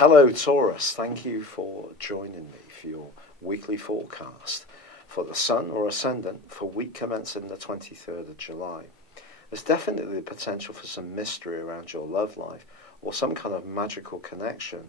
Hello Taurus, thank you for joining me for your weekly forecast for the Sun or Ascendant for week commencing the 23rd of July. There's definitely the potential for some mystery around your love life or some kind of magical connection,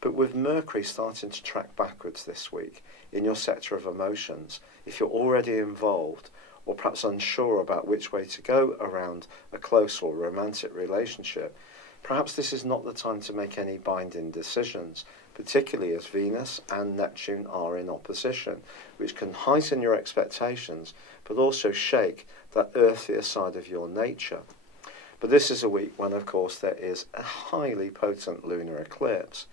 but with Mercury starting to track backwards this week in your sector of emotions, if you're already involved or perhaps unsure about which way to go around a close or romantic relationship, perhaps this is not the time to make any binding decisions, particularly as Venus and Neptune are in opposition, which can heighten your expectations, but also shake that earthier side of your nature. But this is a week when, of course, there is a highly potent lunar eclipse.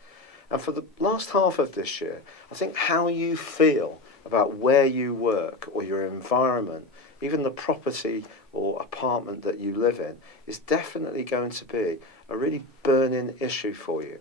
And for the last half of this year, I think how you feel about where you work or your environment, even the property or apartment that you live in, is definitely going to be a really burning issue for you.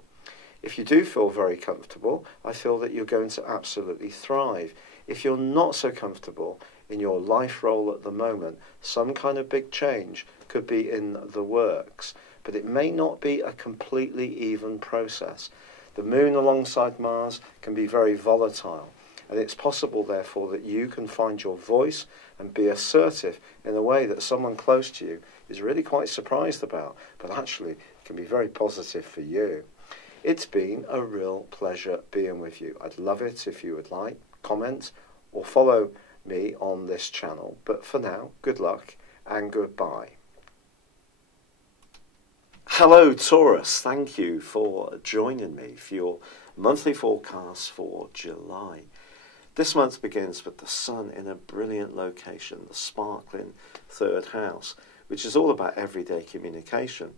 If you do feel very comfortable, I feel that you're going to absolutely thrive. If you're not so comfortable in your life role at the moment, some kind of big change could be in the works, but it may not be a completely even process. The Moon alongside Mars can be very volatile, and it's possible, therefore, that you can find your voice and be assertive in a way that someone close to you is really quite surprised about, but actually it can be very positive for you. It's been a real pleasure being with you. I'd love it if you would like, comment, or follow me on this channel. But for now, good luck and goodbye. Hello Taurus, thank you for joining me for your monthly forecast for July. This month begins with the Sun in a brilliant location, the sparkling third house, which is all about everyday communication.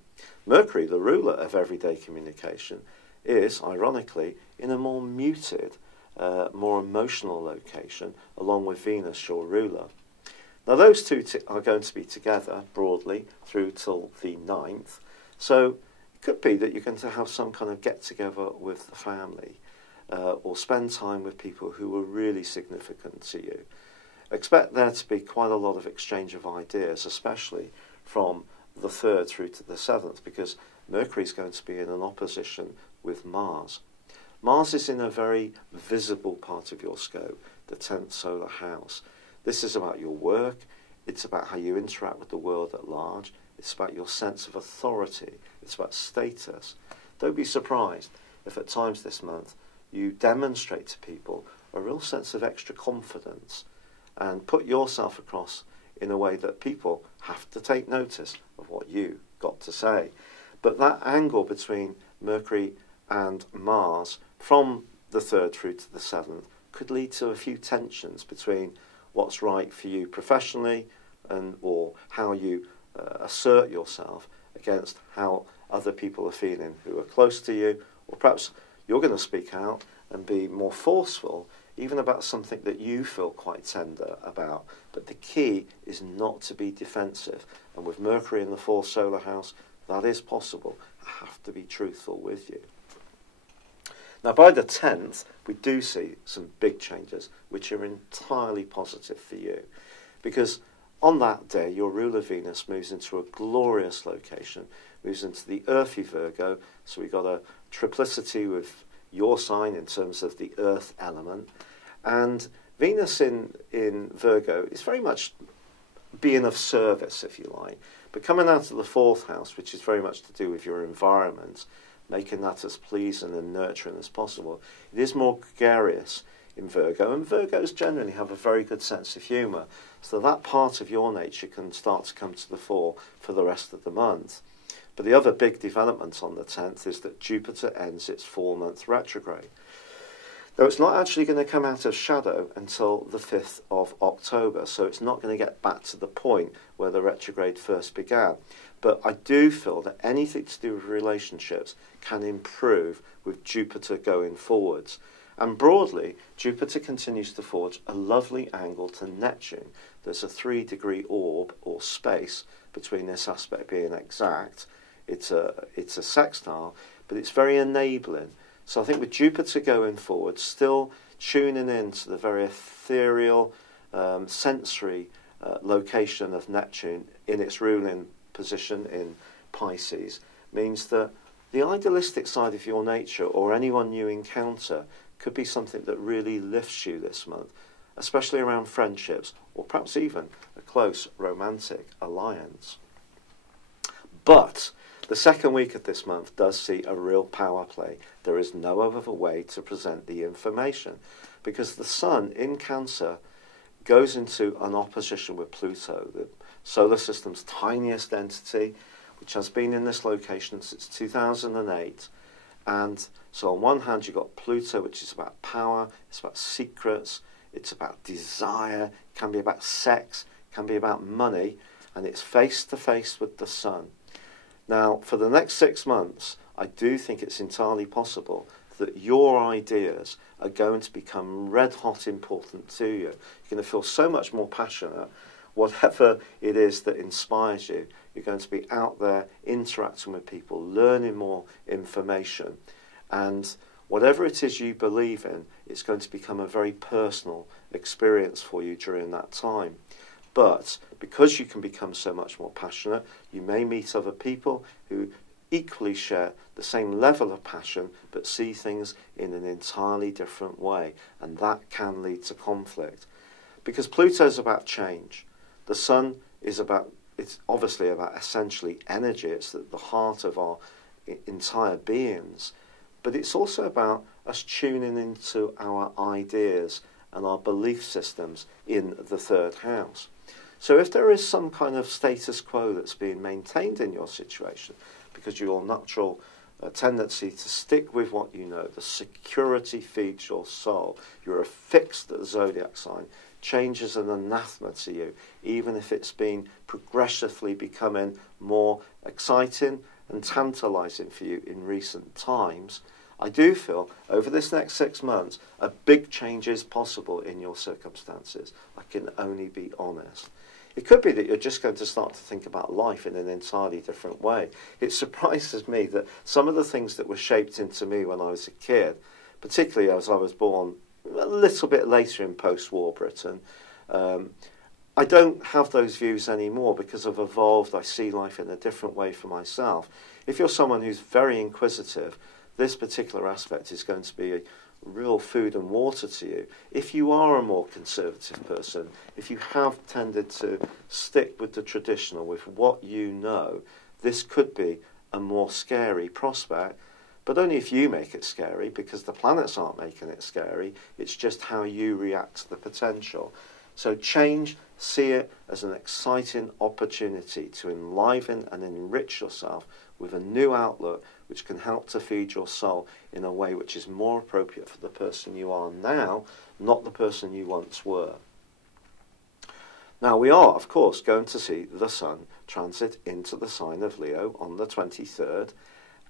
Mercury, the ruler of everyday communication, is, ironically, in a more muted, more emotional location, along with Venus, your ruler. Now, those two are going to be together, broadly, through till the 9th. So it could be that you're going to have some kind of get-together with the family, or spend time with people who are really significant to you. Expect there to be quite a lot of exchange of ideas, especially from the 3rd through to the 7th, because Mercury is going to be in an opposition with Mars. Mars is in a very visible part of your scope, the 10th solar house. This is about your work, it's about how you interact with the world at large, it's about your sense of authority, it's about status. Don't be surprised if at times this month you demonstrate to people a real sense of extra confidence and put yourself across in a way that people have to take notice of what you got to say. But that angle between Mercury and Mars from the 3rd through to the 7th could lead to a few tensions between what's right for you professionally and or how you assert yourself against how other people are feeling who are close to you, or perhaps you're going to speak out and be more forceful even about something that you feel quite tender about. But the key is not to be defensive. And with Mercury in the 4th solar house, that is possible. I have to be truthful with you. Now, by the 10th, we do see some big changes, which are entirely positive for you. Because on that day, your ruler Venus moves into a glorious location, moves into the earthy Virgo. So we've got a triplicity with your sign in terms of the earth element. And Venus in Virgo is very much being of service, if you like. But coming out of the 4th house, which is very much to do with your environment, making that as pleasing and nurturing as possible, it is more gregarious in Virgo. And Virgos generally have a very good sense of humour. So that part of your nature can start to come to the fore for the rest of the month. But the other big development on the 10th is that Jupiter ends its 4-month retrograde. Though it's not actually going to come out of shadow until the 5th of October, so it's not going to get back to the point where the retrograde first began. But I do feel that anything to do with relationships can improve with Jupiter going forwards. And broadly, Jupiter continues to forge a lovely angle to Neptune. There's a 3-degree orb or space between this aspect being exact. It's a sextile, but it's very enabling. So I think with Jupiter going forward, still tuning into the very ethereal, sensory location of Neptune in its ruling position in Pisces, means that the idealistic side of your nature or anyone you encounter could be something that really lifts you this month, especially around friendships or perhaps even a close romantic alliance. But the second week of this month does see a real power play. There is no other way to present the information because the Sun in Cancer goes into an opposition with Pluto, the solar system's tiniest entity, which has been in this location since 2008. And so on one hand, you've got Pluto, which is about power, it's about secrets, it's about desire, it can be about sex, it can be about money, and it's face to face with the Sun. Now, for the next 6 months, I do think it's entirely possible that your ideas are going to become red hot important to you. You're going to feel so much more passionate. Whatever it is that inspires you, you're going to be out there interacting with people, learning more information. And whatever it is you believe in, it's going to become a very personal experience for you during that time. But because you can become so much more passionate, you may meet other people who equally share the same level of passion but see things in an entirely different way, and that can lead to conflict. Because Pluto's about change. The Sun is it's obviously about essentially energy. It's at the heart of our entire beings. But it's also about us tuning into our ideas and our belief systems in the third house. So if there is some kind of status quo that's being maintained in your situation, because your natural tendency to stick with what you know, the security feeds your soul, you're a fixed zodiac sign, change is an anathema to you, even if it's been progressively becoming more exciting and tantalizing for you in recent times. I do feel over this next 6 months, a big change is possible in your circumstances. I can only be honest. It could be that you're just going to start to think about life in an entirely different way. It surprises me that some of the things that were shaped into me when I was a kid, particularly as I was born a little bit later in post-war Britain, I don't have those views anymore because I've evolved. I see life in a different way for myself. If you're someone who's very inquisitive, this particular aspect is going to be a real food and water to you. If you are a more conservative person, if you have tended to stick with the traditional, with what you know, this could be a more scary prospect, but only if you make it scary, because the planets aren't making it scary. It's just how you react to the potential. So change, see it as an exciting opportunity to enliven and enrich yourself with a new outlook which can help to feed your soul in a way which is more appropriate for the person you are now, not the person you once were. Now we are, of course, going to see the Sun transit into the sign of Leo on the 23rd,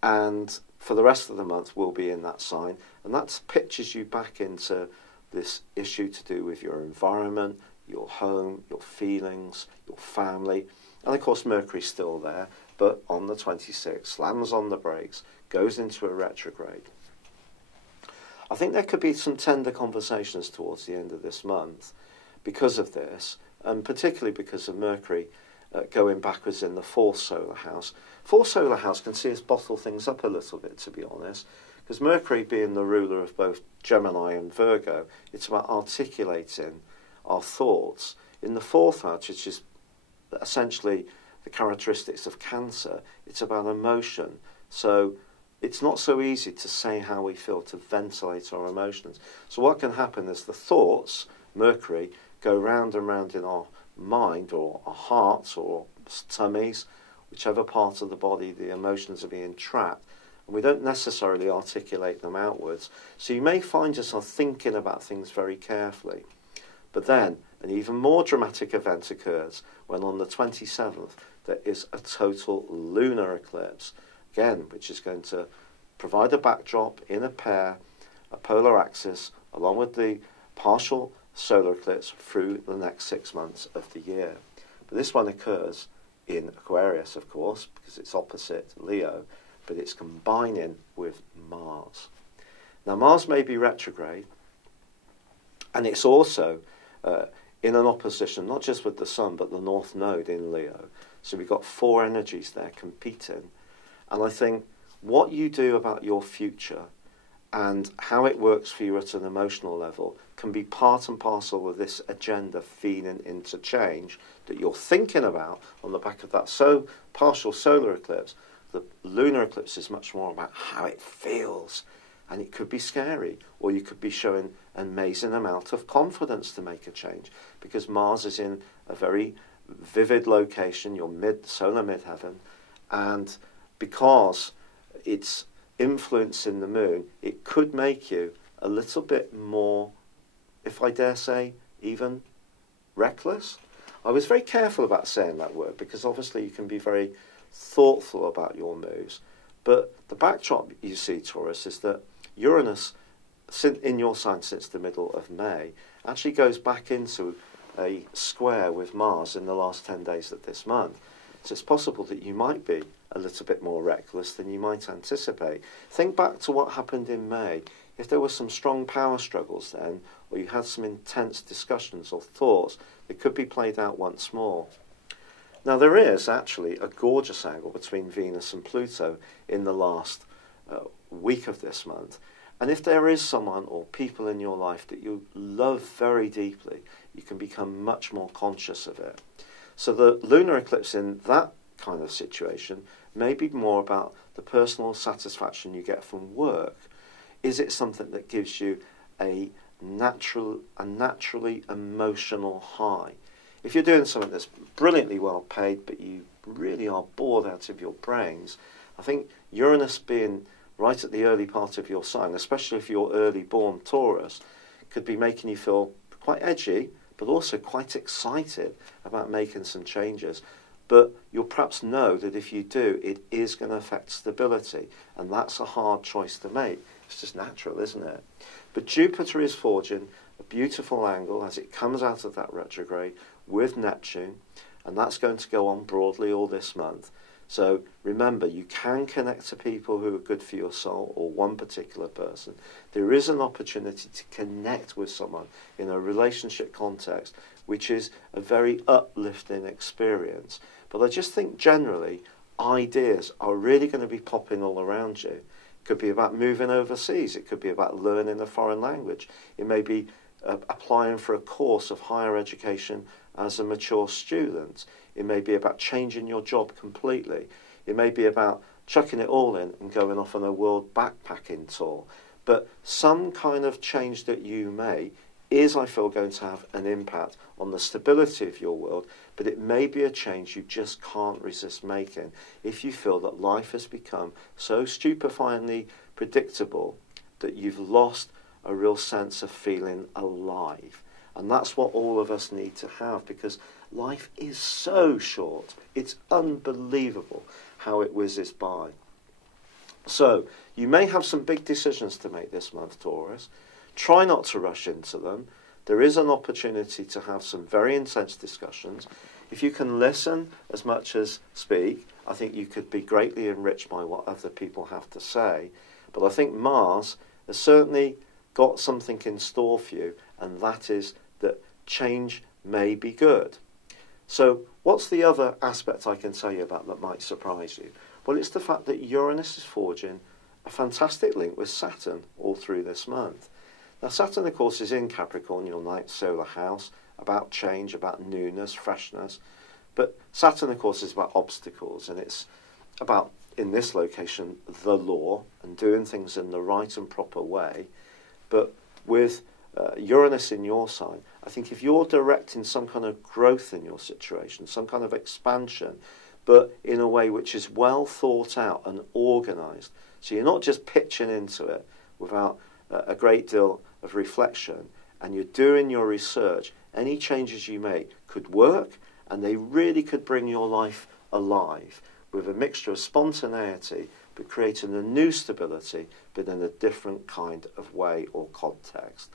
and for the rest of the month we'll be in that sign, and that pitches you back into this issue to do with your environment, your home, your feelings, your family, and of course Mercury's still there, but on the 26th, slams on the brakes, goes into a retrograde. I think there could be some tender conversations towards the end of this month because of this, and particularly because of Mercury going backwards in the fourth solar house. Fourth solar house can see us bottle things up a little bit, to be honest, because Mercury being the ruler of both Gemini and Virgo, it's about articulating our thoughts. In the fourth house, which is essentially the characteristics of Cancer, it's about emotion. So it's not so easy to say how we feel, to ventilate our emotions. So what can happen is the thoughts, Mercury, go round and round in our mind or our hearts or tummies, whichever part of the body the emotions are being trapped, and we don't necessarily articulate them outwards. So you may find yourself thinking about things very carefully. But then an even more dramatic event occurs when on the 27th there is a total lunar eclipse, again, which is going to provide a backdrop in a pair, a polar axis, along with the partial solar eclipse through the next 6 months of the year. But this one occurs in Aquarius, of course, because it's opposite Leo, but it's combining with Mars. Now, Mars may be retrograde, and it's also in an opposition, not just with the Sun, but the North Node in Leo. So we've got 4 energies there competing. And I think what you do about your future and how it works for you at an emotional level can be part and parcel of this agenda feeding into change that you're thinking about on the back of that partial solar eclipse. The lunar eclipse is much more about how it feels, and it could be scary, or you could be showing an amazing amount of confidence to make a change, because Mars is in a very vivid location, your solar midheaven, and because it's influencing the moon, it could make you a little bit more, if I dare say, even reckless. I was very careful about saying that word, because obviously you can be very thoughtful about your moves. But the backdrop, you see, Taurus, is that Uranus, in your sign since the middle of May, actually goes back into a square with Mars in the last 10 days of this month. So it's possible that you might be a little bit more reckless than you might anticipate. Think back to what happened in May. If there were some strong power struggles then, or you had some intense discussions or thoughts, they could be played out once more. Now, there is actually a gorgeous angle between Venus and Pluto in the last week of this month. And if there is someone or people in your life that you love very deeply, you can become much more conscious of it. So the lunar eclipse in that kind of situation may be more about the personal satisfaction you get from work. Is it something that gives you a naturally emotional high? If you're doing something that's brilliantly well paid, but you really are bored out of your brains, I think Uranus being right at the early part of your sign, especially if you're early born Taurus, could be making you feel quite edgy, but also quite excited about making some changes. But you'll perhaps know that if you do, it is going to affect stability, and that's a hard choice to make. It's just natural, isn't it? But Jupiter is forging a beautiful angle as it comes out of that retrograde with Neptune, and that's going to go on broadly all this month. So remember, you can connect to people who are good for your soul, or one particular person. There is an opportunity to connect with someone in a relationship context, which is a very uplifting experience. But I just think generally, ideas are really going to be popping all around you. It could be about moving overseas. It could be about learning a foreign language. It may be applying for a course of higher education as a mature student. It may be about changing your job completely. It may be about chucking it all in and going off on a world backpacking tour. But some kind of change that you make is, I feel, going to have an impact on the stability of your world, but it may be a change you just can't resist making if you feel that life has become so stupefyingly predictable that you've lost a real sense of feeling alive. And that's what all of us need to have, because life is so short. It's unbelievable how it whizzes by. So you may have some big decisions to make this month, Taurus. Try not to rush into them. There is an opportunity to have some very intense discussions. If you can listen as much as speak, I think you could be greatly enriched by what other people have to say. But I think Mars has certainly got something in store for you, and that is that change may be good. So what's the other aspect I can tell you about that might surprise you? Well, it's the fact that Uranus is forging a fantastic link with Saturn all through this month. Now, Saturn, of course, is in Capricorn, your ninth solar house, about change, about newness, freshness. But Saturn, of course, is about obstacles, and it's about, in this location, the law and doing things in the right and proper way. But with Uranus in your sign, I think if you're directing some kind of growth in your situation, some kind of expansion, but in a way which is well thought out and organised, so you're not just pitching into it without a great deal of reflection, and you're doing your research, any changes you make could work, and they really could bring your life alive with a mixture of spontaneity, but creating a new stability, but in a different kind of way or context.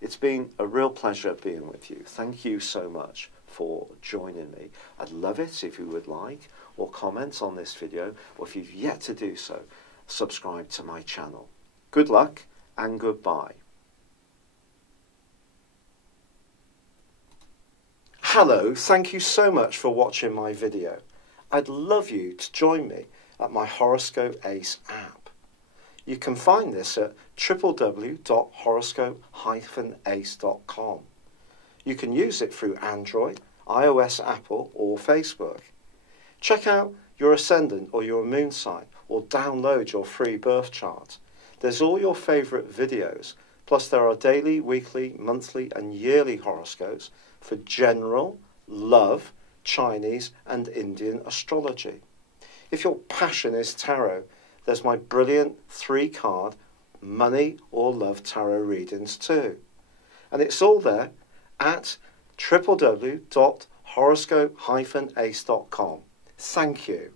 It's been a real pleasure being with you. Thank you so much for joining me. I'd love it if you would like or comment on this video, or if you've yet to do so, subscribe to my channel. Good luck and goodbye. Hello, thank you so much for watching my video. I'd love you to join me at my Horoscope Ace app. You can find this at www.horoscope-ace.com. You can use it through Android, iOS, Apple or Facebook. Check out your ascendant or your moon sign or download your free birth chart. There's all your favourite videos, plus there are daily, weekly, monthly and yearly horoscopes for general, love, Chinese and Indian astrology. If your passion is tarot, there's my brilliant 3-card money or love tarot readings too. And it's all there at www.horoscope-ace.com. Thank you.